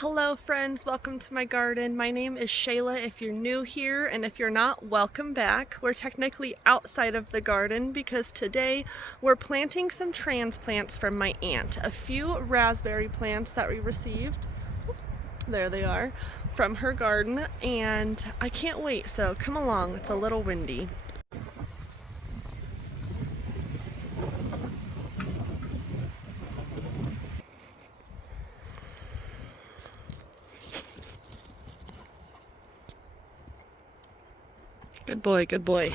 Hello friends, welcome to my garden. My name is Shayla if you're new here, and if you're not, welcome back. We're technically outside of the garden because today we're planting some transplants from my aunt. A few raspberry plants that we received, there they are, from her garden, and I can't wait, so come along. It's a little windy. Good boy, good boy.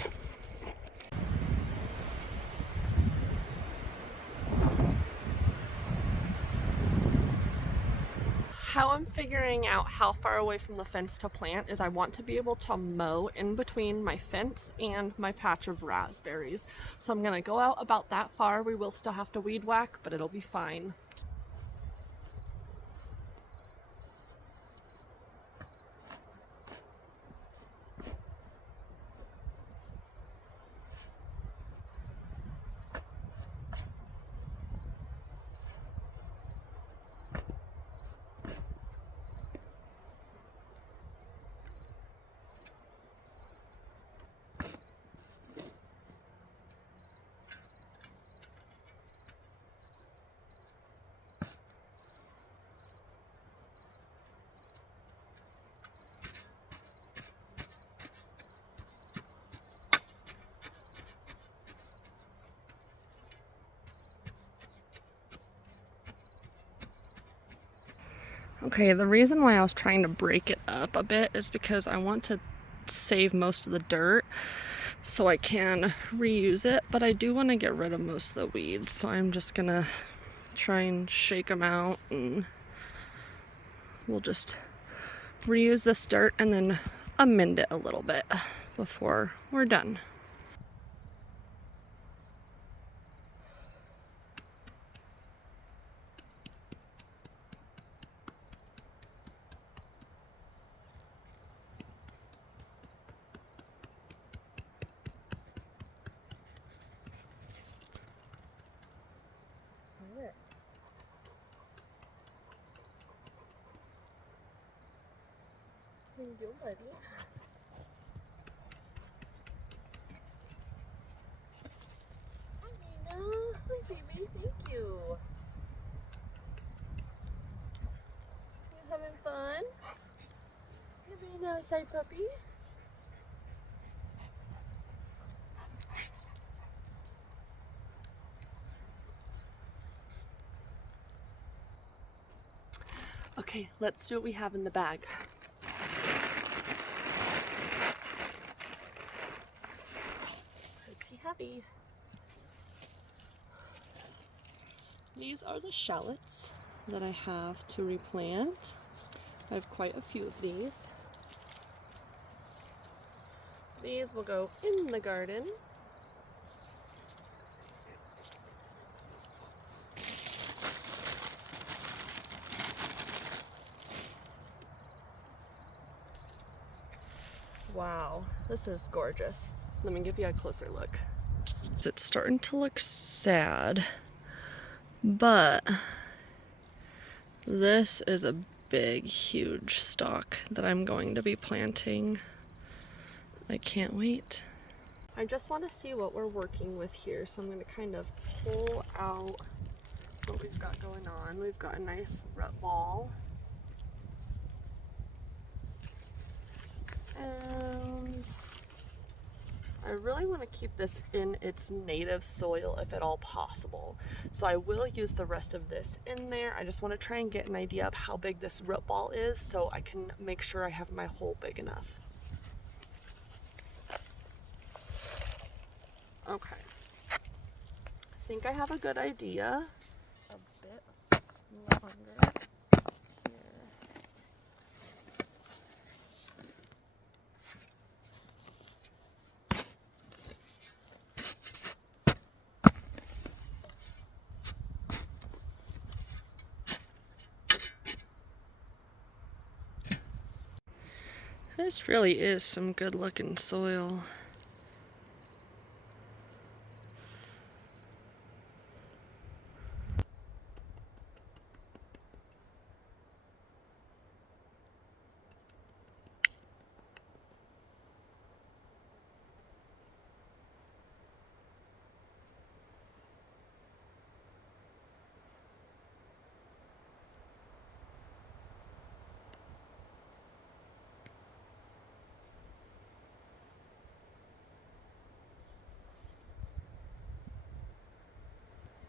How I'm figuring out how far away from the fence to plant is I want to be able to mow in between my fence and my patch of raspberries. So I'm gonna go out about that far. We will still have to weed whack, but it'll be fine. Okay, the reason why I was trying to break it up a bit is because I want to save most of the dirt so I can reuse it, but I do want to get rid of most of the weeds, so I'm just gonna try and shake them out, and we'll just reuse this dirt and then amend it a little bit before we're done. Thank you, buddy. Hi, Mina. Hi, baby. Thank you. You having fun? You being outside, puppy? Okay, let's see what we have in the bag. Pretty heavy. These are the shallots that I have to replant. I have quite a few of these. These will go in the garden. Wow, this is gorgeous. Let me give you a closer look. It's starting to look sad, but this is a big, huge stalk that I'm going to be planting. I can't wait. I just want to see what we're working with here, so I'm going to kind of pull out what we've got going on. We've got a nice root ball. And I really want to keep this in its native soil if at all possible. So I will use the rest of this in there. I just want to try and get an idea of how big this root ball is so I can make sure I have my hole big enough. Okay. I think I have a good idea. A bit longer here. This really is some good looking soil.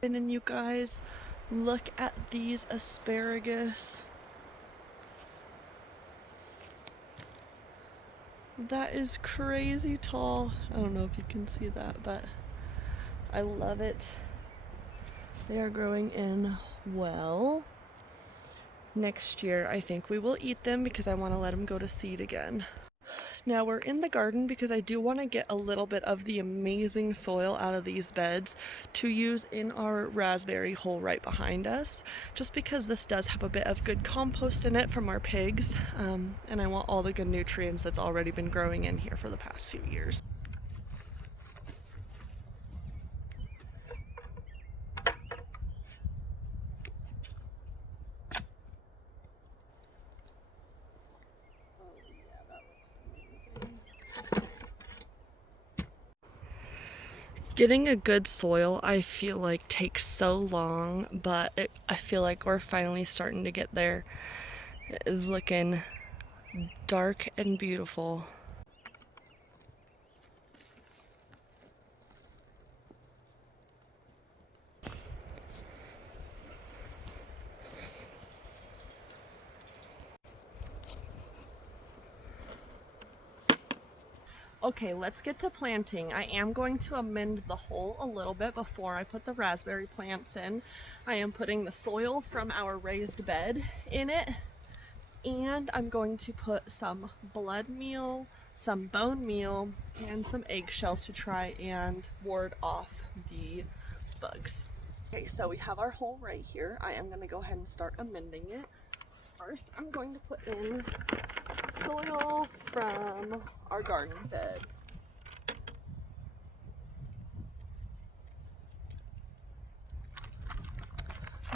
And you guys, look at these asparagus. That is crazy tall. I don't know if you can see that, but I love it. They are growing in well. Next year, I think we will eat them because I want to let them go to seed again. Now we're in the garden because I do want to get a little bit of the amazing soil out of these beds to use in our raspberry hole right behind us, just because this does have a bit of good compost in it from our pigs, and I want all the good nutrients that's already been growing in here for the past few years. Getting a good soil, I feel like, takes so long, but I feel like we're finally starting to get there. It is looking dark and beautiful. Okay, let's get to planting. I am going to amend the hole a little bit before I put the raspberry plants in. I am putting the soil from our raised bed in it, and I'm going to put some blood meal, some bone meal, and some eggshells to try and ward off the bugs. Okay, so we have our hole right here. I am going to go ahead and start amending it. First, I'm going to put in soil from our garden bed.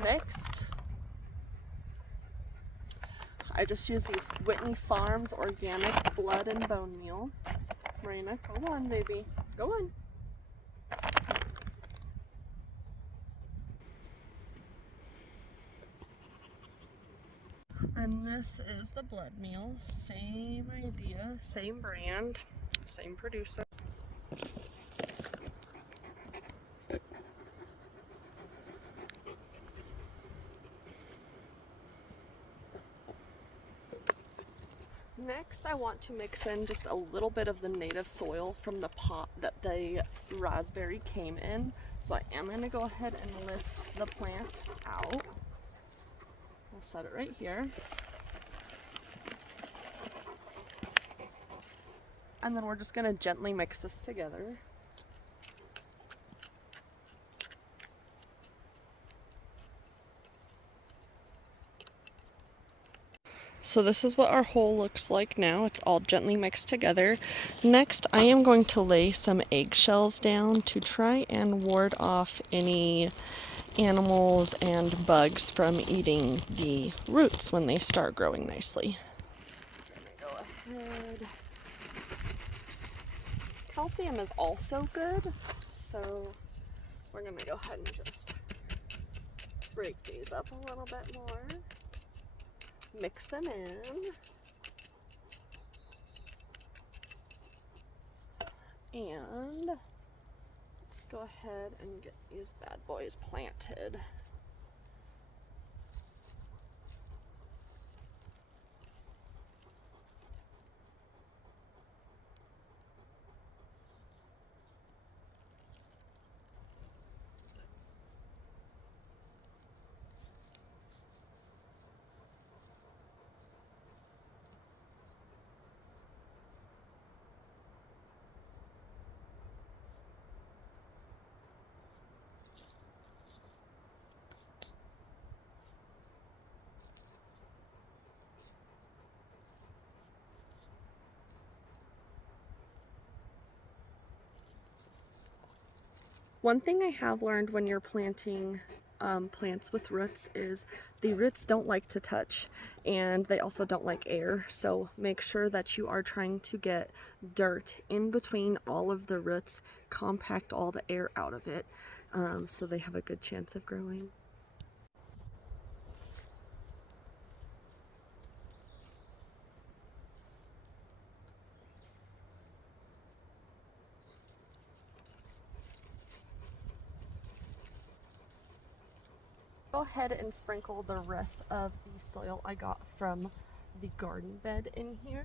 Next, I just use these Whitney Farms organic blood and bone meal. Marina, go on, baby. Go on. And this is the blood meal. Same idea, same brand, same producer. Next, I want to mix in just a little bit of the native soil from the pot that the raspberry came in. So I am going to go ahead and lift the plant out. I'll set it right here. And then we're just going to gently mix this together. So this is what our hole looks like now. It's all gently mixed together. Next, I am going to lay some eggshells down to try and ward off any animals and bugs from eating the roots when they start growing nicely. I'm gonna go ahead. Calcium is also good, so we're gonna go ahead and just break these up a little bit more. Mix them in. And let's go ahead and get these bad boys planted. One thing I have learned when you're planting plants with roots is the roots don't like to touch, and they also don't like air, so make sure that you are trying to get dirt in between all of the roots, compact all the air out of it, so they have a good chance of growing. go ahead and sprinkle the rest of the soil I got from the garden bed in here.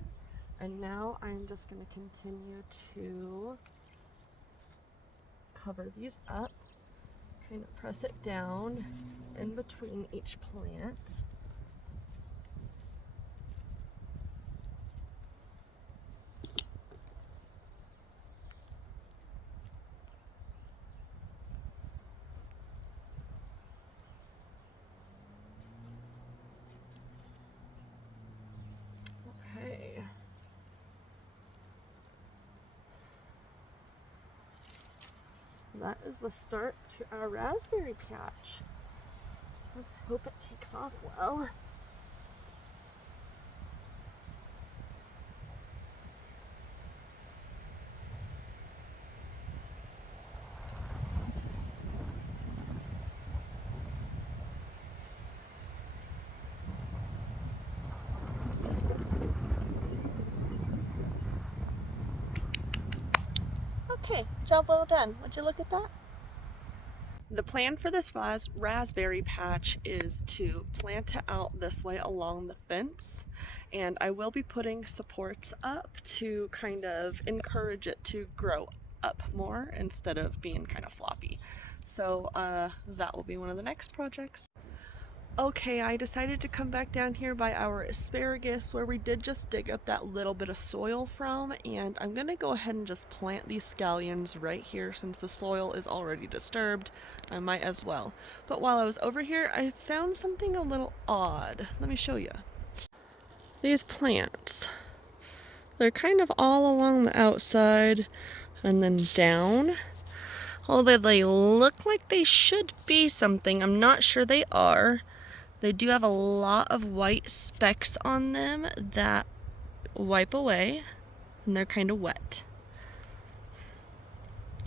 And now I'm just going to continue to cover these up, kind of press it down in between each plant. Okay. That is the start to our raspberry patch. Let's hope it takes off well. Okay, job well done. Would you look at that? The plan for this raspberry patch is to plant it out this way along the fence, and I will be putting supports up to kind of encourage it to grow up more instead of being kind of floppy. So that will be one of the next projects. Okay, I decided to come back down here by our asparagus where we did just dig up that little bit of soil from, and I'm gonna go ahead and just plant these scallions right here since the soil is already disturbed. I might as well. But while I was over here, I found something a little odd. Let me show you. These plants. They're kind of all along the outside and then down. Although they look like they should be something, I'm not sure they are. They do have a lot of white specks on them that wipe away, and they're kind of wet.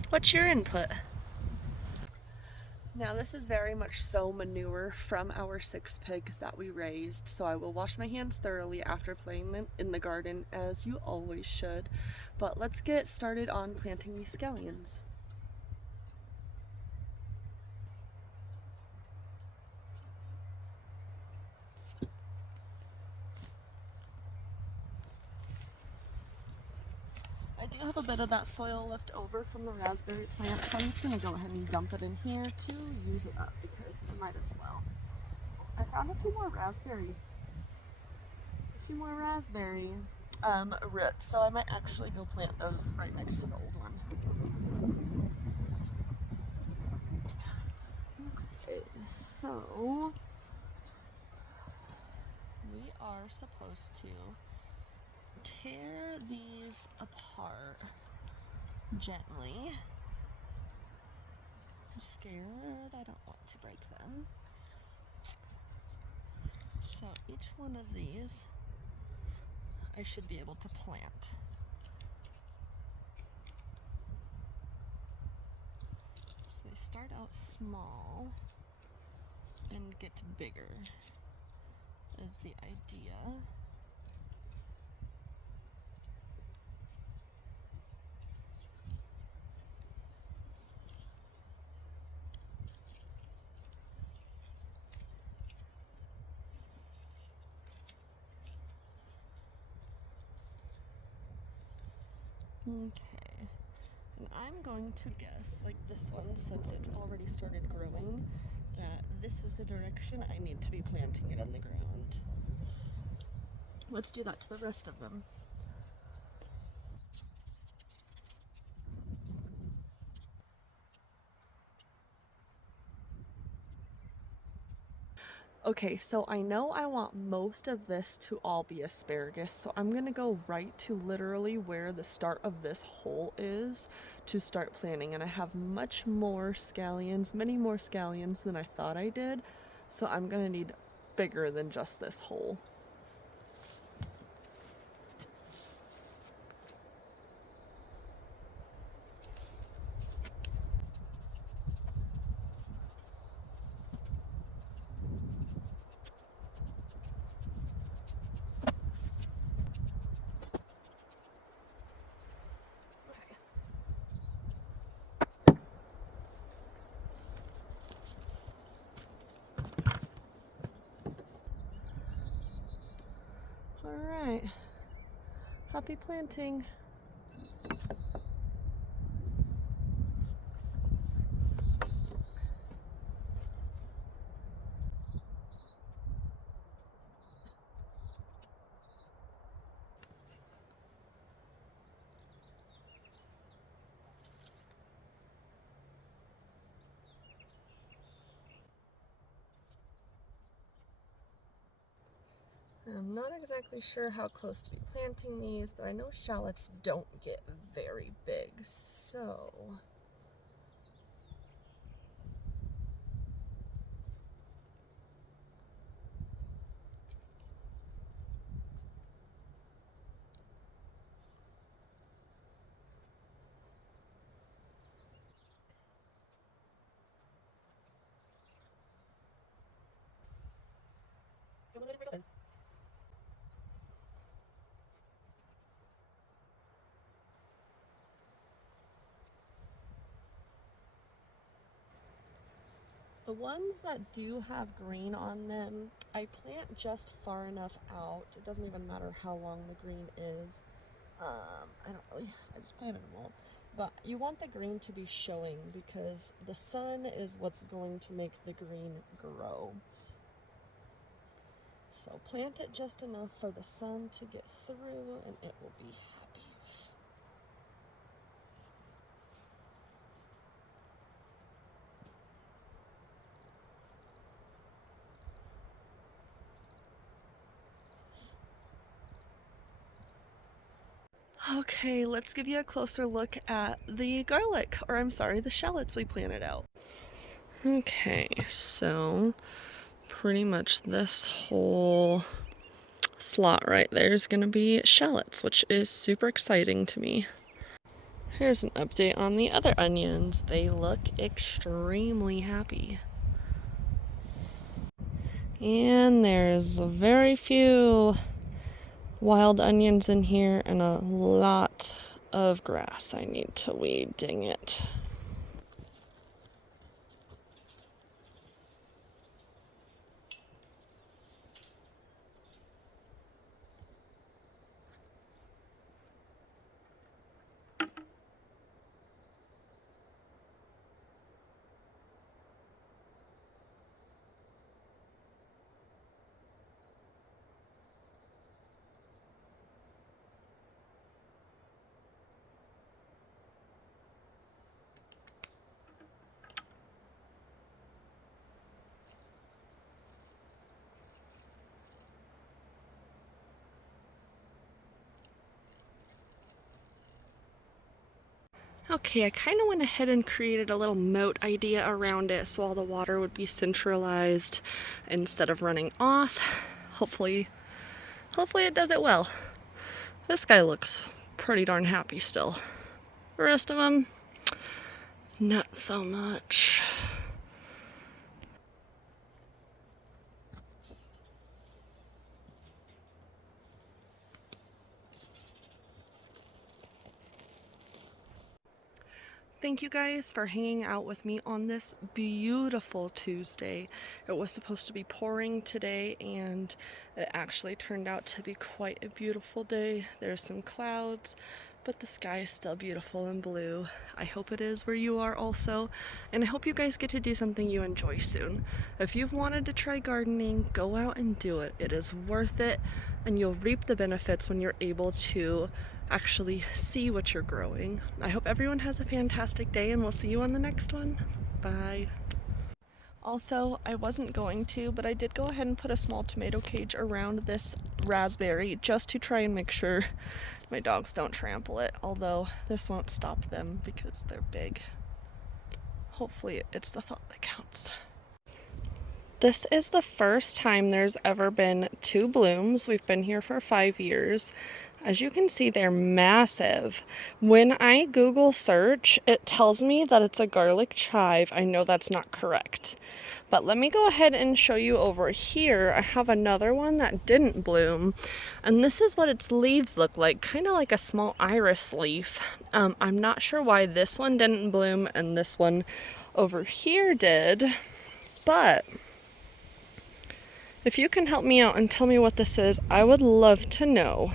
What's your input? Now this is very much so manure from our 6 pigs that we raised, so I will wash my hands thoroughly after playing them in the garden, as you always should. But let's get started on planting these scallions. I do have a bit of that soil left over from the raspberry plant, so I'm just going to go ahead and dump it in here to use it up because I might as well. I found a few more raspberry roots, so I might actually go plant those right next to the old one. Okay, so we are supposed to tear these apart gently. I'm scared I don't want to break them. So each one of these I should be able to plant. So they start out small and get bigger is the idea. Okay, and I'm going to guess, like this one, since it's already started growing, that this is the direction I need to be planting it in the ground. Let's do that to the rest of them. Okay, so I know I want most of this to all be asparagus, so I'm gonna go right to literally where the start of this hole is to start planting, and I have much more scallions, many more scallions than I thought I did, so I'm gonna need bigger than just this hole. All right. Happy planting. I'm not exactly sure how close to be planting these, but I know shallots don't get very big, so... The ones that do have green on them, I plant just far enough out. It doesn't even matter how long the green is. I just planted them all. But you want the green to be showing because the sun is what's going to make the green grow. So plant it just enough for the sun to get through and it will be happy. Okay, let's give you a closer look at the garlic, or I'm sorry, the shallots we planted out. Okay, so pretty much this whole slot right there is going to be shallots, which is super exciting to me. Here's an update on the other onions. They look extremely happy. And there's very few wild onions in here and a lot of grass I need to weed, dang it. Okay, I kind of went ahead and created a little moat idea around it so all the water would be centralized instead of running off. Hopefully it does it well. This guy looks pretty darn happy still. The rest of them, not so much. Thank you guys for hanging out with me on this beautiful Tuesday. It was supposed to be pouring today and it actually turned out to be quite a beautiful day. There's some clouds, but the sky is still beautiful and blue. I hope it is where you are also, and I hope you guys get to do something you enjoy soon. If you've wanted to try gardening, go out and do it. It is worth it, and you'll reap the benefits when you're able to actually see what you're growing. I hope everyone has a fantastic day, and we'll see you on the next one. Bye. Also, I wasn't going to, but I did go ahead and put a small tomato cage around this raspberry just to try and make sure my dogs don't trample it, although this won't stop them because they're big. Hopefully it's the thought that counts. This is the first time there's ever been 2 blooms. We've been here for 5 years. As you can see, they're massive. When I Google search, it tells me that it's a garlic chive. I know that's not correct. But let me go ahead and show you over here. I have another one that didn't bloom. And this is what its leaves look like, kind of like a small iris leaf. I'm not sure why this one didn't bloom and this one over here did, but If you can help me out and tell me what this is, I would love to know.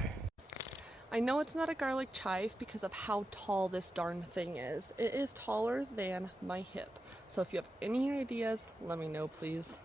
I know it's not a garlic chive because of how tall this darn thing is. It is taller than my hip. So if you have any ideas, let me know, please.